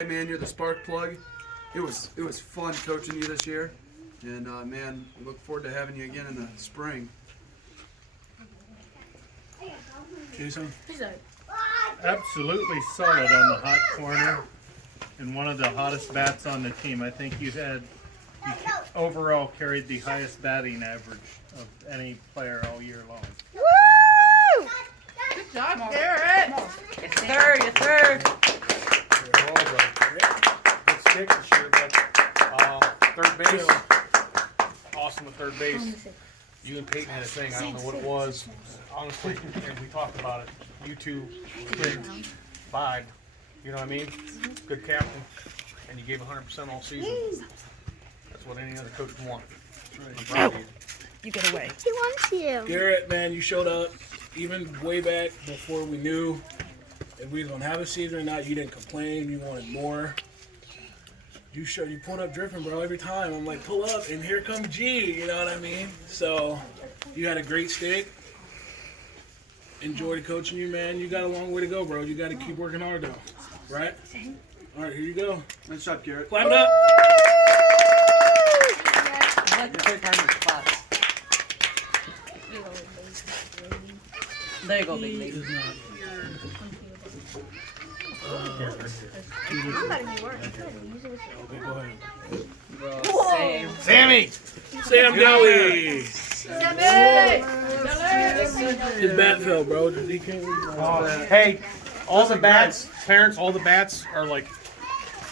Hey man, you're the spark plug. It was fun coaching you this year, and man, we look forward to having you again in the spring. Jason? Absolutely solid on the hot corner, and one of the hottest bats on the team. I think you overall carried the highest batting average of any player all year long. Woo! Good job, Garrett. It's third, it's third. Good stick this year, but third base, awesome with third base. You and Peyton had a thing, I don't know what it was. Honestly, and we talked about it. You two didn't vibe, you know what I mean? Good captain, and you gave 100% all season. That's what any other coach would want. I'm proud of you. You get away. He wants you. Garrett, man, you showed up even way back before we knew if we was gonna have a season or not. You didn't complain. You wanted more. You pulled up dripping, bro, every time. I'm like, pull up, and here comes G. You know what I mean? So you had a great stick. Enjoyed coaching you, man. You got a long way to go, bro. You got to keep working hard, though. Right? All right, here you go. Nice job, Garrett. Climb it up. I like the third time in this class. There you go, big league. Okay, go ahead. Same. Sammy! Sam Deli! His bat fell, bro. He can't Hey, all the bats, parents, all the bats are like,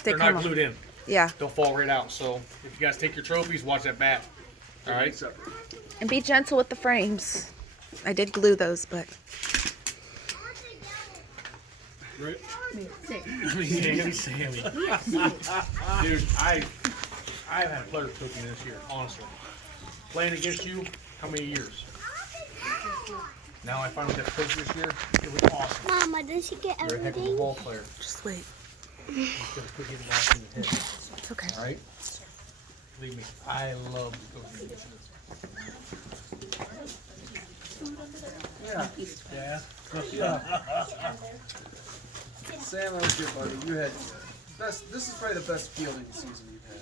they're not glued in. Yeah, They'll fall right out. So if you guys take your trophies, watch that bat. All right? and be gentle with the frames. I did glue those, but Right? Sammy. Dude, I've had a pleasure coaching this year, honestly. Playing against you, how many years? Now I finally got to coach this year. It was awesome. Mama, did she get You're a heck of a everything? ball player. just wait. Just gonna put you in the head. It's okay. All right? Believe me, I love coaching against this. Yeah. Sam, that was good, buddy. You had best. This is probably the best fielding season you've had.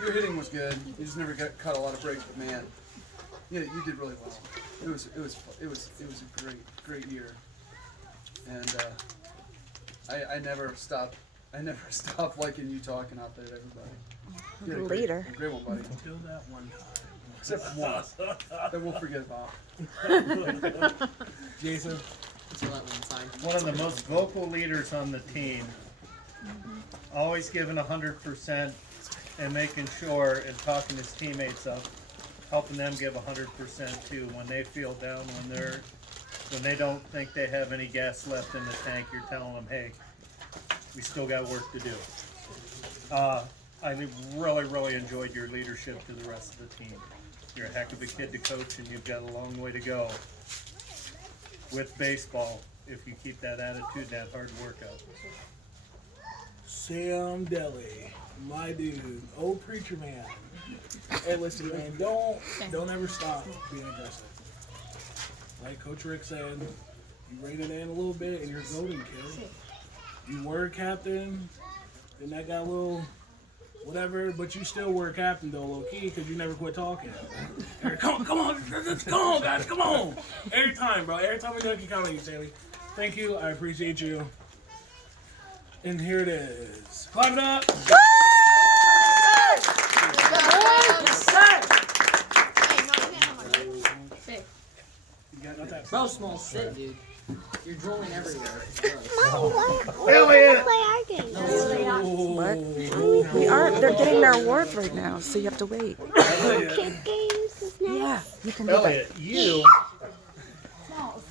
Your hitting was good. You just never cut a lot of breaks, but man, yeah, you did really well. It was a great year, and I never stopped liking you talking out there to everybody. You had a Later. great one, buddy. Until that one time. Except for one that we'll forget about. Jason. One of the most vocal leaders on the team, always giving 100% and making sure and talking his teammates up, helping them give 100% too. When they feel down, when they don't think they have any gas left in the tank, you're telling them, hey, we still got work to do. I really enjoyed your leadership to the rest of the team. You're a heck of a kid to coach, and you've got a long way to go with baseball if you keep that attitude, that hard workout. Sam Deli, my dude, old preacher man. Hey, listen, man, don't ever stop being aggressive. Like Coach Rick said, you rein it in a little bit, and you're golden, kid. You were captain, and that got a little whatever, but you still were captain though, low key, because you never quit talking. Come on, let's go, guys, come on. Every time, bro. Every time we do, keep calling you, Sammy. Thank you. I appreciate you. And here it is. Clap it up. Bro, small sit, dude. You're drooling everywhere. Mom, Hell yeah. play our game. What? We aren't. They're getting their awards right now, so you have to wait. Kid games is next. Yeah, you can do that. Elliot, you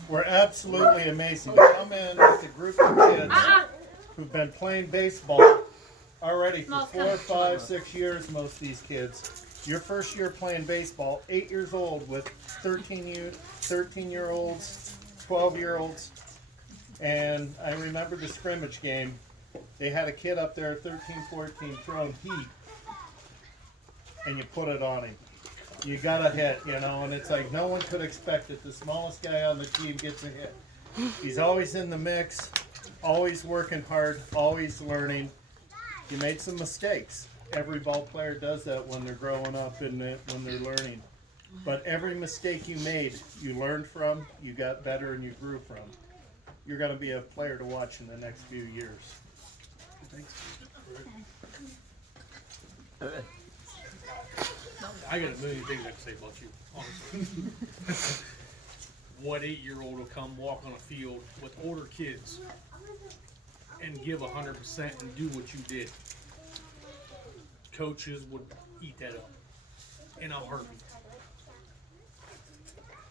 were absolutely amazing. You come in with a group of kids who've been playing baseball already for 4, 5, 6 years, most of these kids. Your first year playing baseball, 8 years old with 13-year-olds, 12-year-olds. And I remember the scrimmage game. They had a kid up there, 13, 14, throwing heat. And you put it on him. You got a hit, and it's like no one could expect it. The smallest guy on the team gets a hit. He's always in the mix, always working hard, always learning. You made some mistakes. Every ball player does that when they're growing up and when they're learning. But every mistake you made, you learned from, you got better, and you grew from. You're going to be a player to watch in the next few years. Thanks. I got a million things I can say about you, honestly. What 8-year-old will come walk on a field with older kids and give 100% and do what you did? Coaches would eat that up in a heartbeat.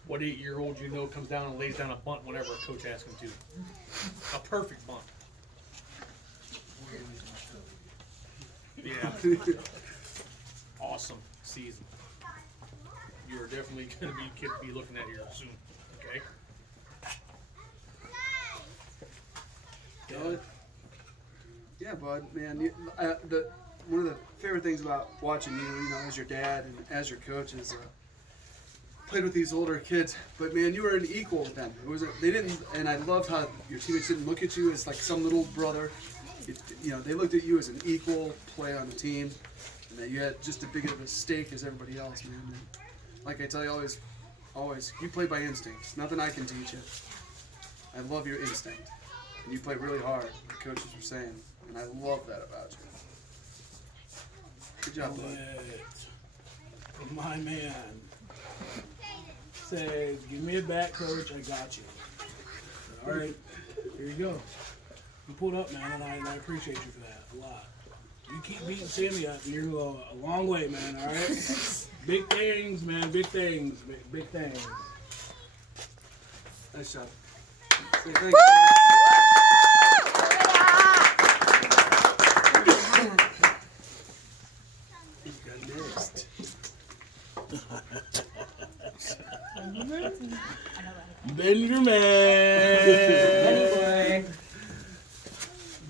What 8-year-old you know comes down and lays down a bunt whenever a coach asks him to? A perfect bunt. Yeah. Awesome season. You are definitely going to be looking at here soon. Okay. Yeah, bud, man. One of the favorite things about watching you, as your dad and as your coach is played with these older kids. But man, you were an equal with them. They didn't, and I loved how your teammates didn't look at you as like some little brother. They looked at you as an equal player on the team, and that you had just as big of a stake as everybody else, man. And like I tell you always, you play by instinct. Nothing I can teach you. I love your instinct, and you play really hard. The coaches were saying, and I love that about you. Good job, bud. My man says, "Give me a bat, coach. I got you." All right, here you go. You pulled up, man, and I appreciate you for that a lot. You keep beating Sammy up, and you're gonna go a long way, man. All right. Big things, man. Big things. Big things. Nice job. Say thanks. You got next. Benjamin.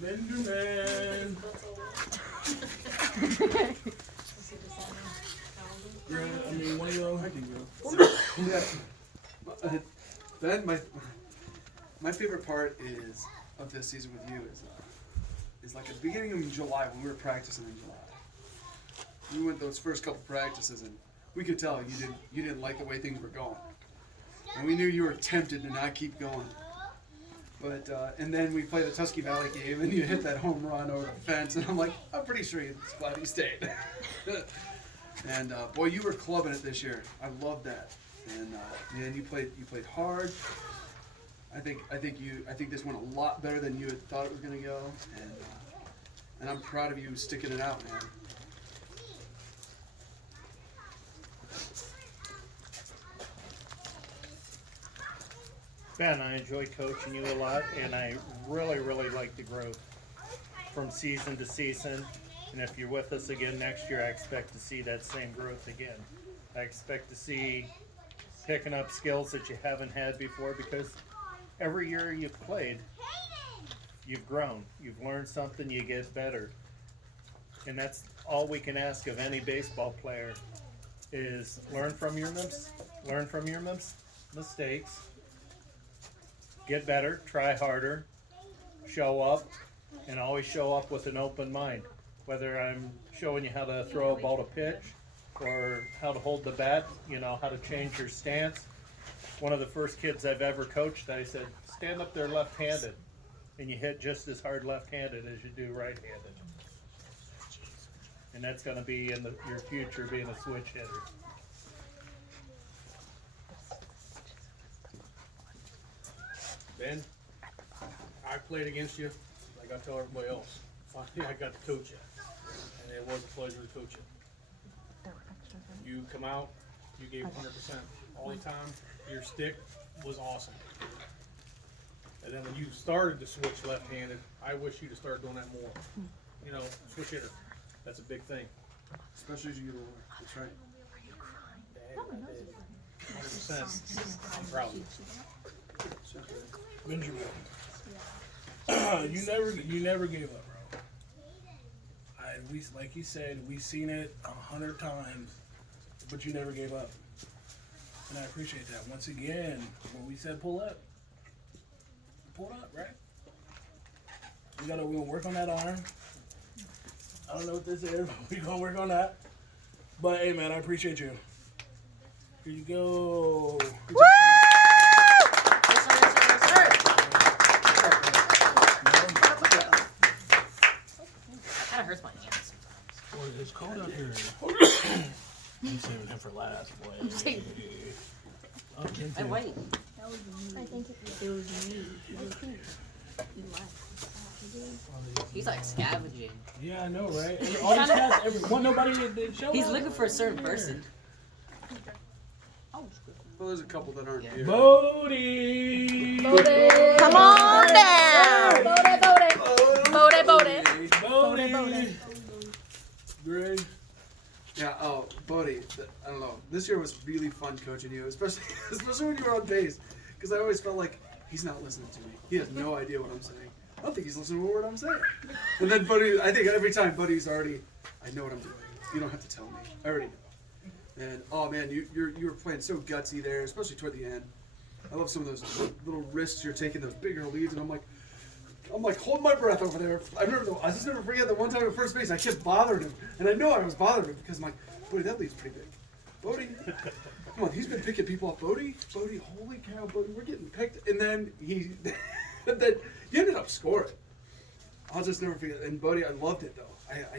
Benjamin. I mean, one of you, I can go. Yeah. Ben, my favorite part of this season with you is like at the beginning of July when we were practicing in July. We went those first couple practices and we could tell you didn't like the way things were going, and we knew you were tempted to not keep going. But and then we played the Tusky Valley game and you hit that home run over the fence, and I'm like, I'm pretty sure he's glad he stayed. And boy, you were clubbing it this year. I love that. And man, you played hard. I think this went a lot better than you had thought it was going to go, and I'm proud of you sticking it out, man. Ben, I enjoy coaching you a lot, and I really, really like the growth from season to season. And if you're with us again next year, I expect to see that same growth again. I expect to see picking up skills that you haven't had before, because every year you've played, you've grown. You've learned something, you get better. And that's all we can ask of any baseball player is learn from your mistakes, get better, try harder, show up, and always show up with an open mind. Whether I'm showing you how to throw a ball to pitch or how to hold the bat, how to change your stance. One of the first kids I've ever coached, I said, stand up there left-handed, and you hit just as hard left-handed as you do right-handed. And that's going to be in your future, being a switch hitter. Ben, I played against you like I tell everybody else. Finally, I got to coach you, and it was a pleasure to coach you. You come out, you gave 100% all the time. Your stick was awesome. And then when you started to switch left-handed, I wish you'd have started doing that more. Switch hitter, that's a big thing. Especially as you get older. That's right. 100%. I'm proud of you. Benjamin. You never gave up, bro. Like you said, we've seen it 100 times, but you never gave up. And I appreciate that. Once again, when we said pull up, you pulled up, right? We're gonna work on that arm. I don't know what this is. We're gonna work on that. But hey, man, I appreciate you. Here you go. Woo! Yes, sir, yes, sir, yes, sir. That kind of hurts my hands. Boy, it's cold out here. I'm saving him for last. Boy. Hey, wait. I think it was me. He's like scavenging. Yeah, I know, right? And all these cats, nobody did show He's up. looking for a certain person. Well, there's a couple that aren't here. Bodie! Come on down. Bodie! Greg. Yeah, oh, Bodie, I don't know. This year was really fun coaching you, especially when you were on base. Because I always felt like he's not listening to me. He has no idea what I'm saying. I don't think he's listening to a word I'm saying. And then Bodie, I think every time Bodie's already, I know what I'm doing. You don't have to tell me. I already know. And oh man, you were playing so gutsy there, especially toward the end. I love some of those little risks you're taking, those bigger leads, and I'm like holding my breath over there. I just never forget that one time at first base I kept bothering him, and I know I was bothering him because I'm like, Bodie, that lead's pretty big. Bodie, come on, he's been picking people up. Bodie, holy cow, Bodie, we're getting picked. And then then you ended up scoring. I'll just never forget. And Bodie, I loved it though. I